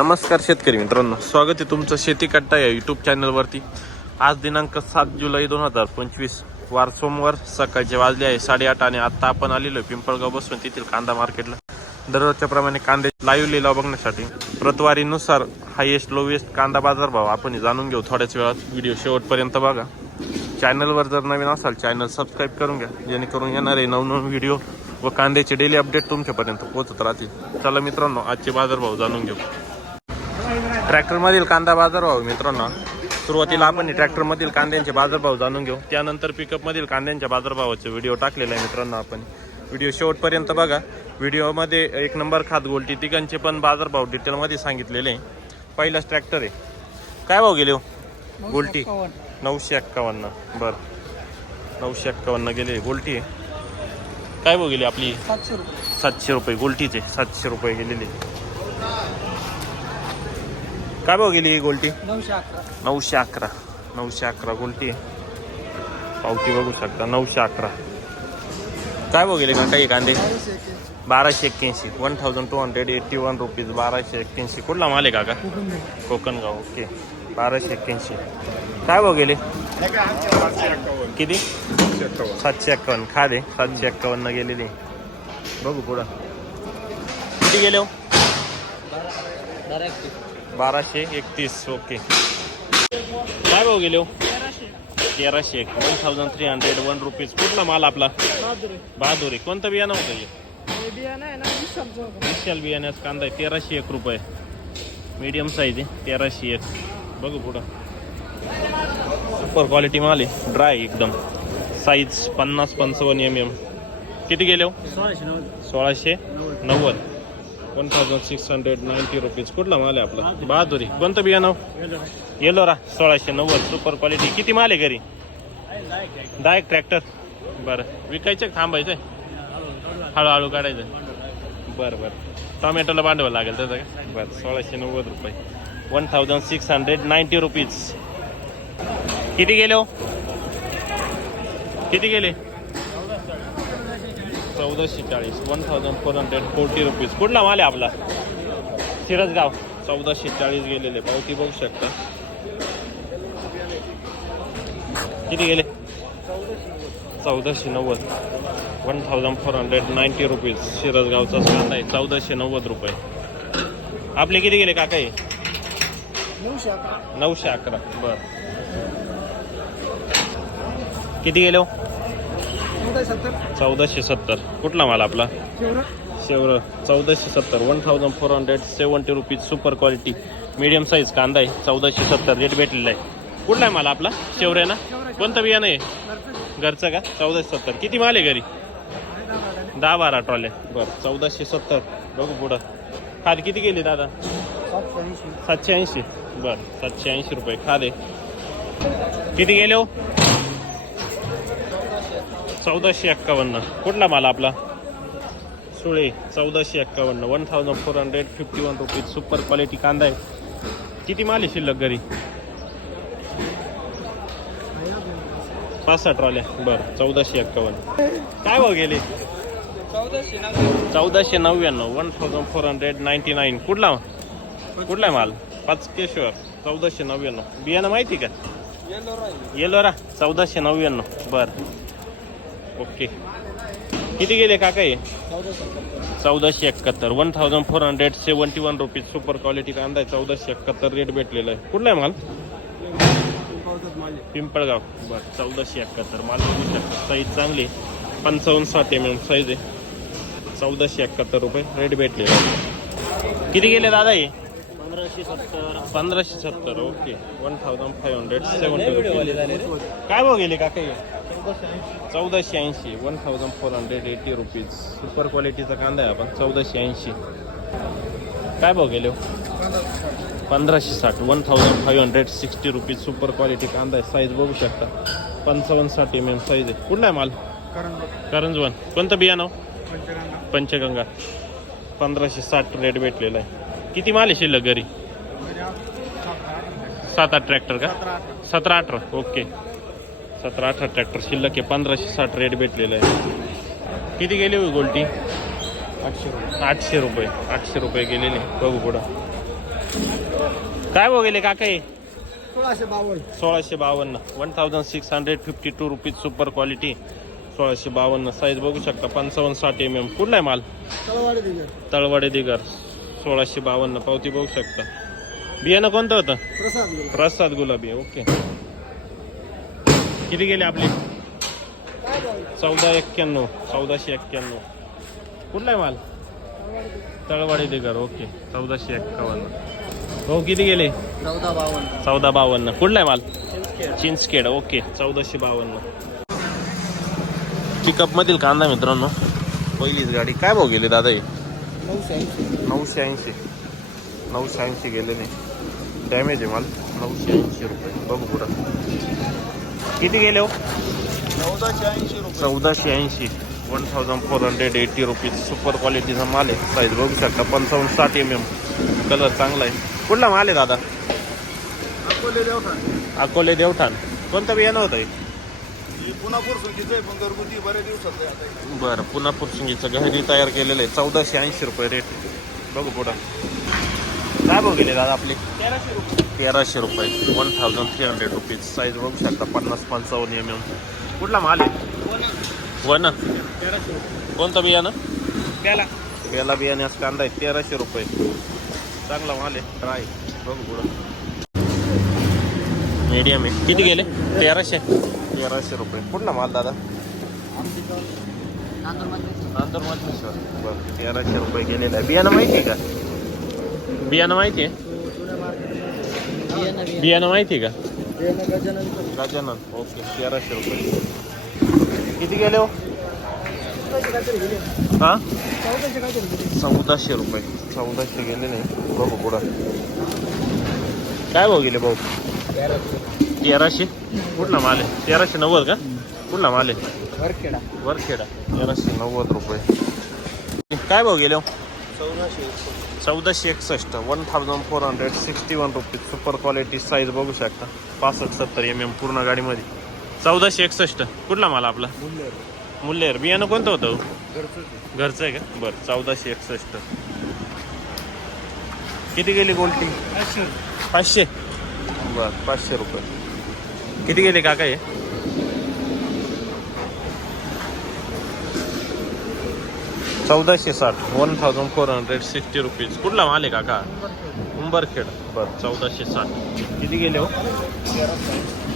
नमस्कार शेतकरी मित्रांनो. स्वागत आहे तुमचं शेती कट्टा या यूट्यूब चॅनलवरती आज दिनांक सात जुलै दोन हजार पंचवीस. वार सोमवार सकाळचे वाजले आहे. साडेआठ आणि आत्ता आपण आलेलो पिंपळगाव बसून तेथील कांदा मार्केटला दररोजच्या प्रमाणे कांदे लाईव्ह लिलाव बघण्यासाठी. प्रतवारीनुसार हायेस्ट लोवेस्ट कांदा बाजारभाव आपण जाणून घेऊ थोड्याच वेळात. व्हिडिओ शेवटपर्यंत बघा. चॅनलवर जर नवीन असाल चॅनल सबस्क्राईब करून घ्या. जेणेकरून येणारे नवनवीन व्हिडिओ व कांद्याचे डेली अपडेट तुमच्यापर्यंत पोहोचत राहतील. चला मित्रांनो आजचे बाजारभाव जाणून घेऊ. ट्रॅक्टरमधील कांदा बाजारभाव मित्रांनो सुरुवातीला आपण ट्रॅक्टरमधील कांद्यांचे बाजारभाव जाणून घेऊ. त्यानंतर पिकअपमधील कांद्यांच्या बाजारभावाचे व्हिडिओ टाकलेला आहे मित्रांनो आपण. व्हिडिओ शेवटपर्यंत बघा. व्हिडिओमध्ये एक नंबर खात गोल्टी तिघांचे पण बाजारभाव डिटेलमध्ये सांगितलेले आहे. पहिलाच ट्रॅक्टर आहे. काय भाव गेले हो? गोल्टी? नऊशे एक्कावन्न. बरं. नऊशे एक्कावन्न गेले. गोल्टी आहे. काय भाव गेली आपली? सातशे रुपये. सातशे रुपये. गोल्टीचे सातशे रुपये गेलेले. काय भाव गेली ही गोल्टी? नऊशे अकरा. नऊशे अकरा. नऊशे अकरा गोल्टी. पावती बघू शकता नऊशे अकरा. काय भाव गेले काही कांदे? बाराशे एक्क्याऐंशी. One thousand two hundred eighty one rupees बाराशे एक्क्याऐंशी. कुठला माल आहे काका? कोकणगाव. ओके बाराशे एक्क्याऐंशी. काय भाव गेले? किती? सातशे एक्कावन्न. खा दे. सातशे एक्कावन्न गेलेली. बघू पुढं. किती गेले हो? बाराशे एकतीस ओके. काय भाऊ गेले हो? तेराशे. एक. One thousand three hundred one rupees कुठला माल आपला? बहादुरी कोणतं बियाणं होतं हे? विशाल बियाण्याचा कांदा आहे. तेराशे एक रुपये. मीडियम साईज आहे. तेराशे एक. बघू पुढं. सुपर क्वालिटी माल आहे. ड्राय एकदम. साईज पन्नास पंचावन्न एम एम किती गेले हो? सोळाशे नव्वद. सोळाशे नव्वद. One thousand six hundred ninety rupees कुठला माल आहे आपला? बहादुरी. कोणतं बियाणं हो? येलोरा सोळाशे नव्वद. सुपर क्वालिटी किती माल आहे घरी? दहा एक ट्रॅक्टर बरं. विकायचं थांबायचं? हळूहळू काढायचं. बरं बरं. टोमॅटोला भांडवल लागेल त्याचं का? बरं. सोळाशे नव्वद रुपये. One thousand six hundred ninety rupees किती गेले हो? किती गेले? चौदाशे चाळीस one thousand four hundred forty rupees कुठला माल आहे आपला? सिरसगाव. चौदाशे चाळीस गेलेले. पावती बघू शकता? किती गेले? चौदाशे नव्वद. One thousand four hundred ninety rupees शिरसगावचा कांदा आहे. चौदाशे नव्वद रुपये. आपले किती गेले काका नऊशे अकरा. नऊशे अकरा. बर. किती गेले हो? चौदाशे सत्तर? कुठला माल आपला? शेवरा? चौदाशे सत्तर. One thousand four hundred seventy rupees super quality medium size कांदा आहे. चौदाशे सत्तर. रेट भेटलेला आहे. कुठला आहे मला आपला? शेवरे ना कोणतं बियाणं आहे? घरचं. का? चौदाशे सत्तर. किती माल आहे घरी? दहा बारा ट्रॉल्या बरं. चौदाशे सत्तर. बघू पुढं. खाद किती गेली दादा? सातशे ऐंशी. बरं. सातशे ऐंशी रुपये खादे किती गेले हो? चौदाशे एक्कावन्न. कुठला माल आपला? सुळे चौदाशे एक्कावन्न. One thousand four hundred fifty one rupees super quality कांदा आहे. किती माल आहे शिल्लक घरी? पाच सहा ट्रॉल्या बरं चौदाशे एक्कावन्न. काय भाव गेले? चौदाशे चौदाशे नव्याण्णव. One thousand four hundred ninety nine कुठला कुठला माल? पाच केश्वर चौदाशे नव्याण्णव. बियाणं माहिती का? येलोरा. चौदाशे नव्याण्णव. बरं. ओके. किती गेले काका हे? चौदाशे एकाहत्तर. One thousand four hundred seventy one rupees super quality कांदा आहे. चौदाशे एकाहत्तर रेट भेटलेला आहे. कुठला आहे माल? पिंपळगाव. बरं चौदाशे एकाहत्तर. माल बघू शकता. साईज चांगली पंचावन्न साठ एम एम साईज आहे. चौदाशे एकाहत्तर रुपये रेट भेटलेला आहे. किती गेले दादा हे? पंधराशे सत्तर. पंधराशे सत्तर okay. One thousand five hundred seventy काय भाव गेले काका हे? चौदाशे ऐंशी. One thousand four hundred eighty rupees super क्वालिटीचा कांदा आहे आपण चौदाशे ऐंशी. काय भाव गेले हो? पंधराशे साठ. One thousand five hundred sixty rupees super quality कांदा आहे. साईज बघू शकता. पंचावन्न साठ एम एम साईज आहे. कुठला आहे माल? करंजवन. कोणतं बियाणं पंचगंगा. पंधराशे साठ रेट भेटलेला आहे. किती माल आहे शिल्लक घरी? सात आठ ट्रॅक्टर का? सतरा अठरा ओके. सतरा अठरा ट्रॅक्टर शिल्लक आहे. पंधराशे साठ रेट भेटलेलं आहे. किती गेली होई गोल्टी? आठशे रुपये. आठशे रुपये आठशे रुपये गेलेले बघू पुढं. काय बघेले काका हे? सोळाशे बावन्न. सोळाशे बावन्न. One thousand six hundred fifty two rupees super quality सोळाशे बावन्न साईज बघू शकता. पंचावन्न साठ एम एम कुठला आहे माल? तळवाडी दिले तळवाडे दिगर. सोळाशे बावन्न पावती बघू शकता. बियाणं कोणतं होतं? प्रसाद गुलाबी. ओके. किती गेले आपले? काय भाव चौदा एक्क्याण्णव चौदाशे एक्क्याण्णव. कुठला आहे माल? तळवाडी दिगर ओके. चौदाशे एक्कावन्न. हो किती गेले? चौदा बावन्न. चौदा बावन्न. कुठला आहे माल? चिंचखेड. ओके. चौदाशे बावन्न. पिकअप मधील कांदा मित्रांनो पहिलीच गाडी. काय भाव गेली दादा हे? नऊशे ऐंशी. नऊशे ऐंशी. नऊशे ऐंशी गेले नाही. डॅमेज आहे माल. नऊशे ऐंशी रुपये. बघू पुढं. किती गेले हो? चौदाशे ऐंशी रुपये. चौदाशे ऐंशी. One thousand four hundred eighty rupees super क्वालिटीचा माल आहे. साईज बघू शकता. पंचावन्न साठ एम एम कलर चांगला आहे. कुठला माल आहे दादा? अकोले देवठा अकोले देवठाण. कोणतं बियाणं होतं हे? ही पुन्हा पुरसुकीचं आहे पण घरगुती बऱ्याच दिवसाचं आहे आता. बरं. पुन्हा पुरसिंगीचं घरी तयार केलेलं आहे. चौदाशे ऐंशी रुपये रेट बघू पुढं. काय भाव गेले दादा आपले? तेराशे रुपये. तेराशे रुपये one thousand three hundred rupees size बघू शकता पन्नास पंचावन्न एम एम कुठला माल आहे? वन. कोणतं बियाणं? त्याला याला बियाण्यास कांदा आहे. तेराशे रुपये. चांगला माल आहे. ट्राय बघू पुढं. मीडियम आहे. किती गेले? तेराशे. तेराशे रुपये. कुठला माल दादा? नांदूर मधलेश्वर बरं. तेराशे रुपये गेलेला आहे बियाणं माहिती आहे का? बियाणं माहिती आहे? बियाणं माहिती आहे का? गजानन. ओके तेराशे रुपये. किती गेले हो? हां? चौदाशे रुपये. चौदाशे गेले नाही. बघू पुढं. काय भाऊ गेले भाऊ? तेराशे. कुठला माल आहे? तेराशे नव्वद का? कुठला माल आहे? वरखेडा. वरखेडा. तेराशे नव्वद रुपये. काय भाऊ गेले हो? चौदाशे चौदाशे एकसष्ट. One thousand four hundred sixty one rupees super quality size बघू शकता. पासष्ट सत्तर एम एम पूर्ण गाडीमध्ये. चौदाशे एकसष्ट. कुठला माल आपला? मुल्लेर बियाणं कोणतं होतं हो? घरचं घरचं आहे का? बरं चौदाशे एकसष्ट. किती गेली गोल्टी पाचशे. बरं पाचशे रुपये. किती गेले काका हे? चौदाशे साठ. One thousand four hundred sixty rupees. कुठला माल आहे काका? उंबरखेड. बरं. चौदाशे साठ. किती गेले हो?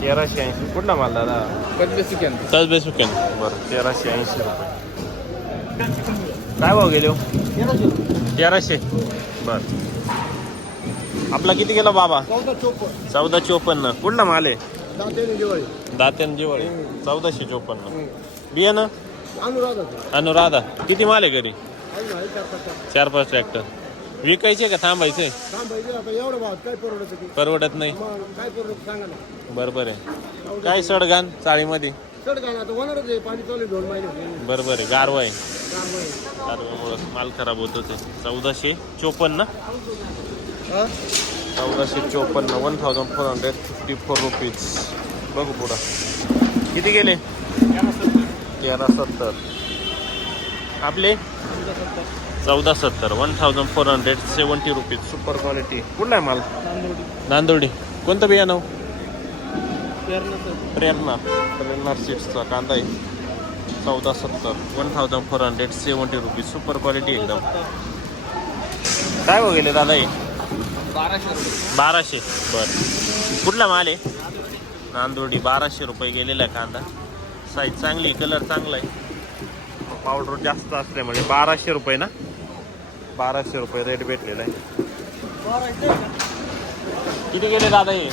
तेराशे ऐंशी. कुठला माल दादा? तसबे सुकेन बरं तेराशे ऐंशी रुपये. काय भाव गेले हो? तेराशे. बर. आपला किती गेला बाबा? चौदा चोपन्न. कुठला माल आहे? दातेने जिवळी चौदाशे चोपन्न. बियाणं? अनुराधाचं अनुराधा किती माल आहे घरी? चार पाच ट्रॅक्टर विकायचे का थांबायचे? परवडत ते नाही. बरोबर आहे. काय सडगान चाळीमध्ये? बरोबर आहे गारवा आहे. गारव्यामुळं माल खराब होत होते. चौदाशे चोपन्न? चौदाशे चोपन्न one thousand four hundred fifty four rupees बघू पुढं. किती गेले? तेरा सत्तर. आपले? चौदा सत्तर. One thousand four hundred seventy rupees super quality कुठला आहे माल? नांदोडी. कोणतं बियाणं प्रेरणा प्रेरणा. सीट्सचा कांदा आहे. चौदा सत्तर. One thousand four hundred seventy rupees super quality एकदम. काय हो गेले दादा हे? बाराशे. बर. कुठला माल आहे? नांदोडी. बाराशे रुपये गेलेला आहे कांदा. साईज चांगली कलर चांगला आहे. पावडर जास्त असल्यामुळे बाराशे रुपये ना? बाराशे रुपये रेट भेटलेला आहे. किती गेले दादा हे?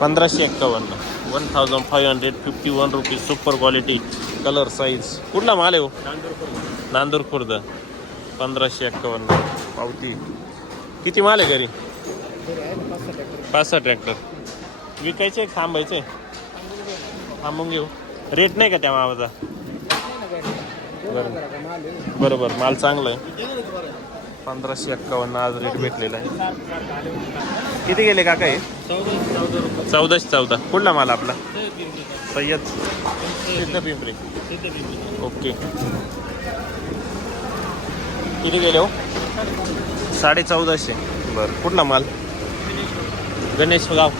पंधराशे एक्कावन्न एक्कावन्न one thousand five hundred fifty one rupees super quality colour size कुठला माल आहे हो? नांदूर खुर्द. पंधराशे एक्कावन्न पावती. किती माल आहे घरी? पाच सहा ट्रॅक्टर विकायचे थांबायचे? थांबून घेऊ रेट नाही का त्या मामाचा? बरं. बरोबर माल चांगला आहे. पंधराशे एक्कावन्न आज रेट भेटलेला आहे. किती गेले काका हे? चौदाशे चौदा. कुठला माल आपला? सय्यद. सिद्ध पिंपरी. ओके. किती गेले हो? साडे चौदाशे. बरं कुठला माल? गणेश गाव.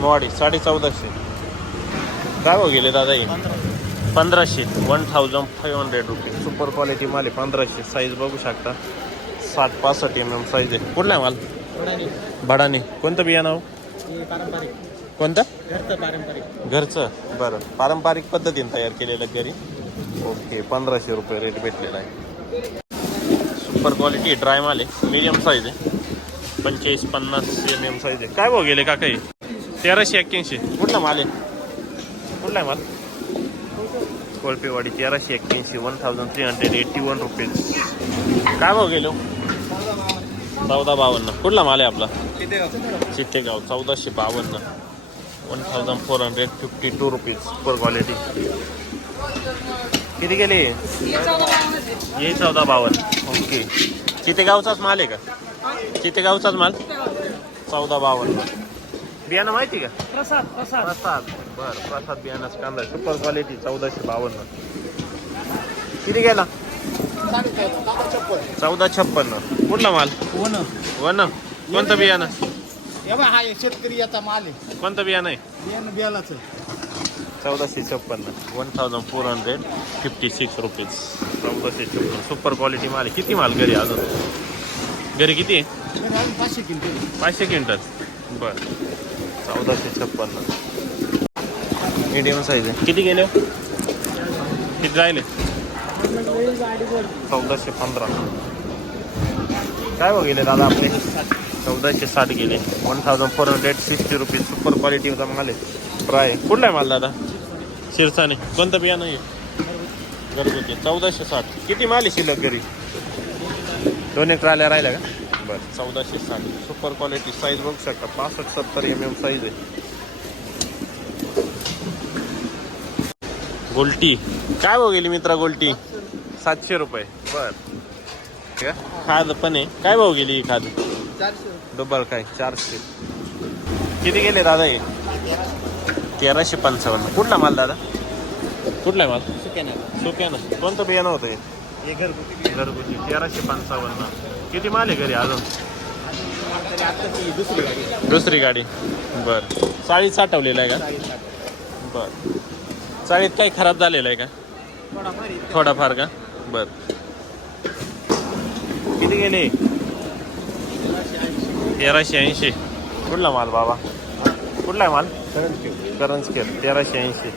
मोवाडी साडे चौदाशे. काय भाव गेले दादा हे? पंधराशे. One thousand five hundred rupees super quality माल आहे पंधराशे. साईज बघू शकता. साठ पासष्ट एम एम साईज आहे. कुठला आहे माल? भडानी कोणतं बियाणं हो? पारंपरिक. कोणतं? घरचं पारंपरिक. घरचं? बरं. पारंपरिक पद्धतीने तयार केलेलं घरी. ओके पंधराशे रुपये रेट भेटलेला आहे. सुपर क्वालिटी ड्राय माल आहे. मीडियम साईज आहे. पंचेचाळीस पन्नास एम एम साईज आहे. काय भाव गेले का काही तेराशे एक्क्याऐंशी. कुठला माल आहे? कुठला आहे माल? कोळपेवाडी तेराशे एक्क्याऐंशी one thousand three hundred eighty one rupees काय भाव गेलो? चौदा बावन्न. कुठला माल आहे आपला? चित्तेगाव. चौदाशे बावन्न. One thousand four hundred fifty two rupees पर क्वालिटी किती गेले? हे चौदा बावन्न. ओके. चितेगावचाच माल आहे का? चितेगावचाच माल? चौदा बावन्न. बियाणं माहिती का? प्रसाद प्रसाद. प्रसाद. बर प्रसाद बियाणाचा कांदा सुपर क्वालिटी चौदाशे बावन्न. किती गेला? चौदा छप्पन्न. कुठला माल? वन वन कोणतं बियाणं? हे बघ हा शेतकरी याचा माल आहे. कोणतं बियाणं आहे? बियाणं बियालाच चौदाशे छप्पन्न. One thousand four hundred fifty six rupees चौदाशे छप्पन्न. सुपर क्वालिटी माल आहे. किती माल घरी अजून? घरी किती आहे? पाचशे किलो पाचशे क्विंटल. बर. चौदाशे छप्पन्न. मीडियम साईज आहे. किती गेले? किती राहिले? चौदाशे पंधरा. काय गेले दादा आपले? चौदाशे साठ गेले. One thousand four hundred sixty rupees super क्वालिटीचा माल आहे. फ्राय कुठला आहे माल दादा? शिरसाने कोणतं बियाणं आहे? घरगुती. चौदाशे साठ. किती माल आहे शिल्लक घरी? दोन एक राहिल्या राहिल्या का? बरं चौदाशे साठ. सुपर क्वालिटी साईज बघू शकता. पासष्ट सत्तर एम एम साईज आहे. गोल्टी. काय भाव गेली मित्रा गोल्टी? सातशे रुपये. बर. ठीक आहे? खाद पण आहे. काय भाव गेली ही खाद? डबल काय? चारशे. किती गेले दादा हे? तेराशे पंचावन्न. कुठला माल दादा? कुठला आहे माल? सुक्यानं. सुक्यानं. कोणतं बियाणं होतं हे? हे घरगुती. घरगुती. तेराशे पंचावन्न. किती माल आहे घरी अजून? दुसरी गाडी. दुसरी गाडी बर. चाळीस साठवलेलं आहे का? चाळीस बर. चाळीत काही खराब झालेलं आहे का? थोडाफार का? बर. किती गेले? तेराशे ऐंशी. तेराशे ऐंशी कुठला माल बाबा? कुठला आहे माल? करंज केल तेराशे ऐंशी.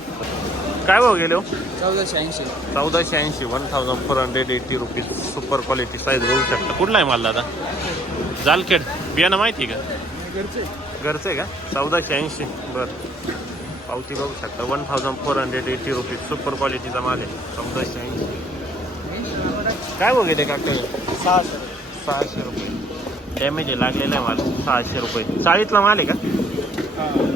काय भाव गेले हो? चौदाशे ऐंशी. चौदाशे ऐंशी one thousand four hundred eighty rupees super quality size बघू शकता. कुठला आहे माल दादा? जालखेड. बियाणं माहिती आहे का? घरचे घरचं आहे का? चौदाशे ऐंशी. बरं. पावती बघू शकता. One thousand four hundred eighty rupees super क्वालिटीचा माल आहे. चौदाशे ऐंशी. काय वगैरे का सहाशे. सहाशे रुपये. डॅमेज आहे लागलेला आहे माल. सहाशे रुपये. चाळीतला माल आहे का? हां.